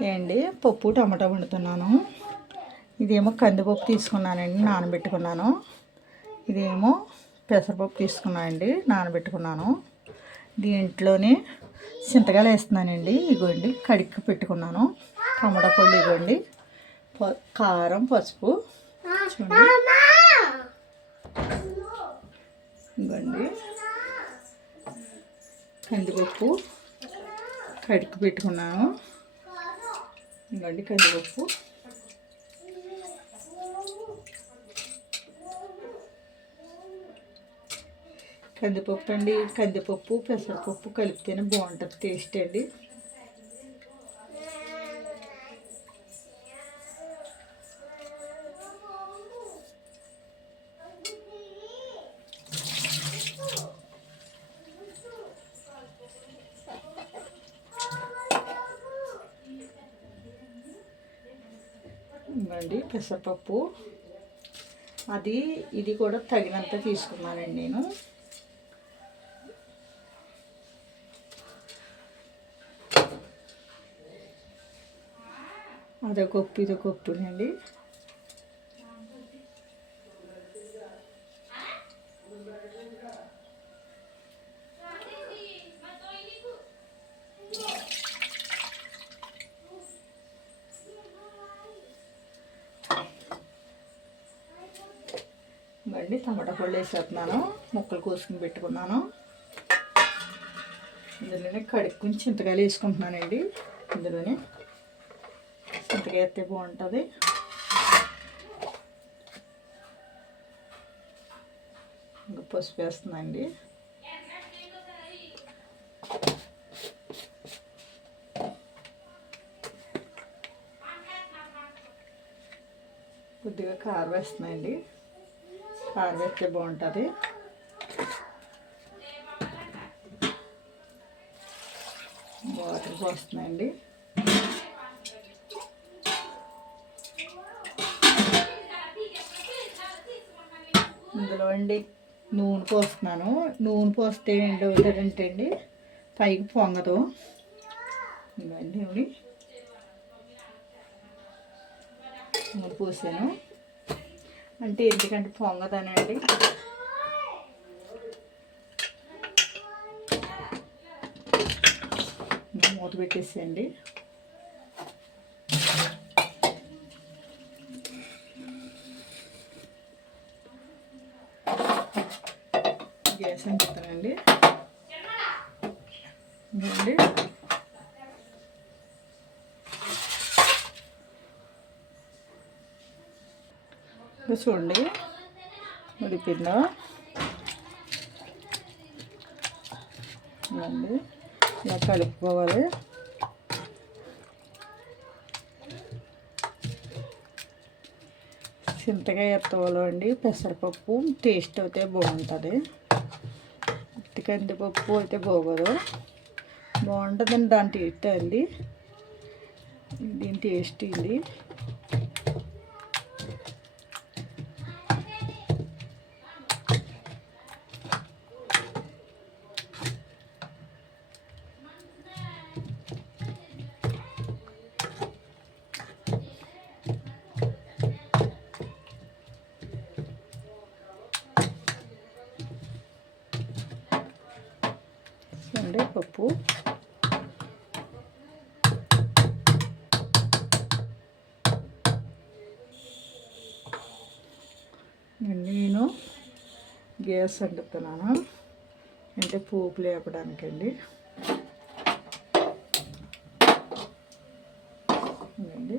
ఏండి పప్పు టమాటా వండుతున్నాను. ఇదేమో కందిపప్పు తీసుకున్నానండి, నానబెట్టుకున్నాను. ఇదేమో పెసరపప్పు తీసుకున్నానండి, నానబెట్టుకున్నాను. దీంట్లోనే చింతకాయలు వేస్తున్నానండి. ఇగోండి కడిక్కి పెట్టుకున్నాను. టమాటా పొడి ఇగోండి, కారం, పసుపు చూడండి. ఇగోండి కందిపప్పు కడిక్కి పెట్టుకున్నాను. ఇవ్వండి కందిపప్పు. కందిపప్పు అండి, కందిపప్పు పెసరపప్పు కలిపితేనే బాగుంటుంది టేస్ట్ అండి. ఇవ్వండి పెసరపప్పు, ఇది కూడా తగినంత తీసుకున్నానండి నేను. అదో కప్పు ఇదో కప్పునండి. మళ్ళీ టమాటా పళ్ళు వేసేస్తున్నాను. ముక్కలు కోసుకుని పెట్టుకున్నాను. ఇందులోనే కడుక్కుని చింతకాయలు వేసుకుంటున్నానండి. ఇందులోనే చింతకాయ వేస్తే బాగుంటుంది. ఇంకా పసుపు వేస్తుందండి. కొద్దిగా కారం వేస్తున్నాయండి. కారం వేస్తే బాగుంటుంది. వాటర్ పోస్తున్నాయండి. ఇందులో అండి నూనె పోస్తున్నాను. నూనె పోస్తే ఏంటి అవుతుందంటే అండి పైకి పొంగదు. ఇవన్నీ నూనె పోసాను అంటే ఎందుకంటే పొంగదనండి. మూత పెట్టేసేయండి. గ్యాస్ అంటుతానండి. ఇదండి చూడండి ఉడిపిందా. ఇవ్వండి ఇలా కలుపుకోవాలి. చింతకాయ ఎత్తవలో అండి పెసరపప్పు టేస్ట్ అయితే బాగుంటుంది. కందిపప్పు అయితే బాగోదు. బాగుంటుందండి దాని టేస్ట్ అండి. దీని టేస్ట్ ఇది. పప్పు నేను గ్యాస్ అంటుతున్నాను అంటే పోపు లేపడానికండి. ఇదండి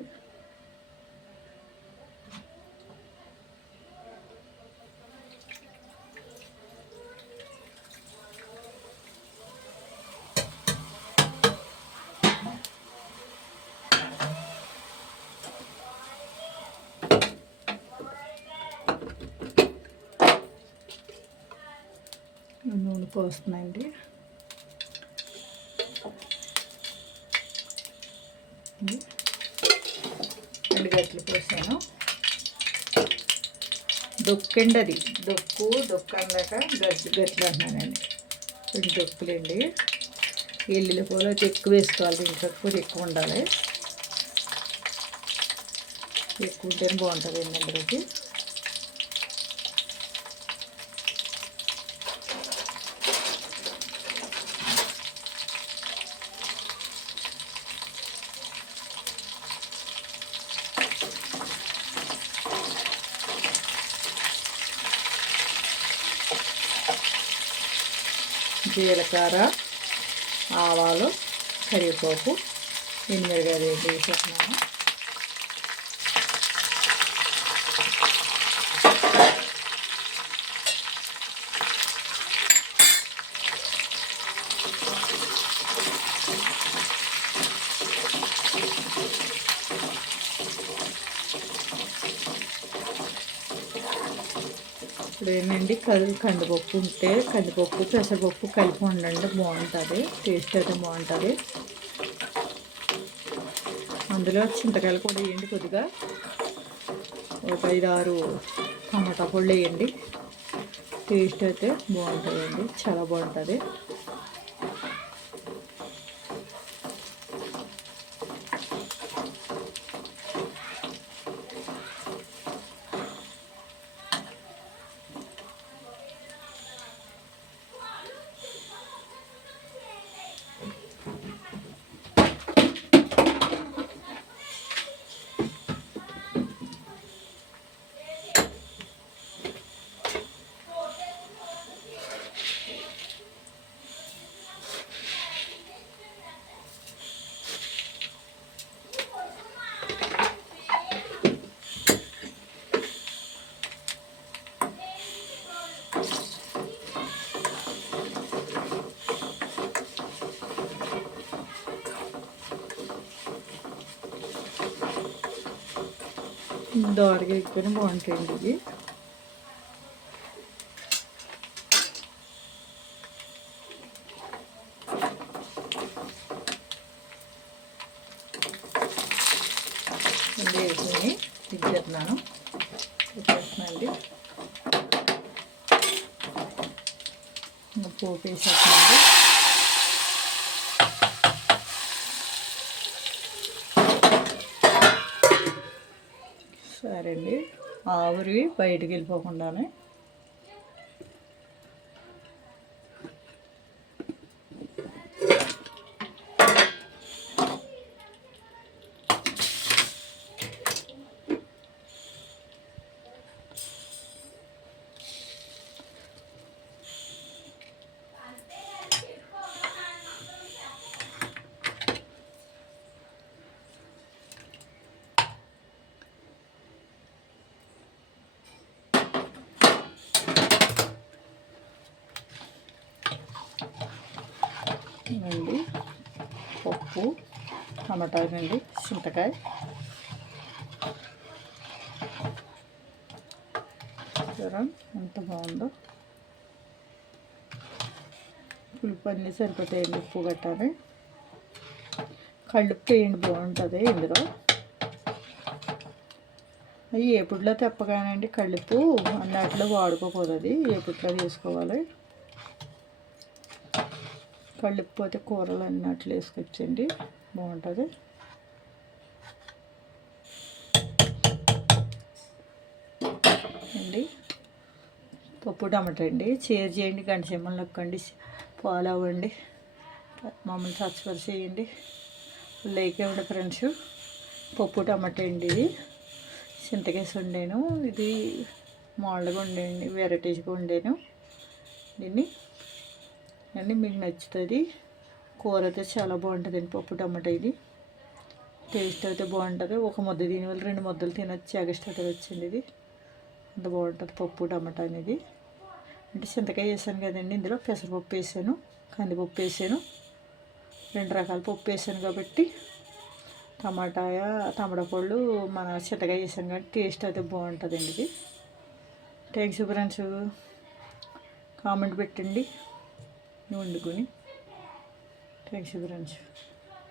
నూనె పోస్తున్నాయండి. రెండు గంటలు పోసాను. దొక్కండి అది దొక్కు అనలేక గట్లు అంటున్నానండి. రెండు దొక్కులండి. ఎల్లుల్లి పూలు అయితే ఎక్కువ వేసుకోవాలి. దీంట్లో కూడా ఎక్కువ ఉండాలి. ఎక్కువ ఉంటేనే బాగుంటుంది అండి అందులోకి. జీలకర్ర, ఆవాలు, కరివేపాకు, ఎండుమిరగాయలు వేసేస్తున్నాను. ఇప్పుడు ఏంటండి కందిపప్పు ఉంటే కందిపప్పు పెసరపప్పు కలిపి వండండి, బాగుంటుంది, టేస్ట్ అయితే బాగుంటుంది. అందులో చింతకాయలు కూడా వేయండి, కొద్దిగా ఒక 5-6 టమాటా పళ్ళు వేయండి, టేస్ట్ అయితే బాగుంటుందండి, చాలా బాగుంటుంది. దోరగా ఎక్కువనే బాగుంటాయండి ఇవి. వేసుకుని తింటున్నాను, వచ్చేస్తున్నాండి. పోపు వేసేస్తున్నాండి. సరే అండి, ఆవిరి బయటికి వెళ్ళిపోకుండానే అండి పప్పు, టమాటాలు అండి, చింతకాయ, ఎంత బాగుందో. పులుపు అన్నీ సరిపోతాయండి, ఉప్పు కట్టాలి. కళ్ళుప్పు వేయండి, బాగుంటుంది ఇందులో. అది ఏపుడులో తెప్పగానండి, కళ్ళుప్పు అన్నట్లో వాడుకోకూడదు, అది ఏపుడులో తీసుకోవాలి. కళ్ళుప్పిపోతే కూరలు అన్నట్లు వేసుకొచ్చండి, బాగుంటుంది. అండి పప్పు టమాటా అండి, షేర్ చేయండి, గంట సింబల్ నొక్కండి, ఫాలో అవ్వండి, మమ్మల్ని సబ్స్క్రైబ్ చేయండి, లైక్ ఇవ్వండి ఫ్రెండ్స్. పప్పు టమాటా అండి, ఇది చింతకేసి వండాను, ఇది మామూలుగా వండాను, వెరైటీస్గా వండాను దీన్ని అండి. మీకు నచ్చుతుంది, కూర అయితే చాలా బాగుంటుందండి పప్పు టమాటా. ఇది టేస్ట్ అయితే బాగుంటుంది, ఒక ముద్ద దీనివల్ల 2 ముద్దలు తినొచ్చు, ఎగస్ట్రా వచ్చింది. ఇది అంత బాగుంటుంది పప్పు టమాటా అనేది. అంటే చింతకాయ వేసాను కదండి, ఇందులో పెసరపప్పు వేసాను, కందిపప్పు వేసాను, 2 రకాల పప్పు వేసాను కాబట్టి టమాటా పళ్ళు మన చింతకాయ వేసాను కాబట్టి టేస్ట్ అయితే బాగుంటుందండి ఇది. థ్యాంక్స్ ఫ్రెండ్స్, కామెంట్ పెట్టండి వండుకొని. Thanks friends.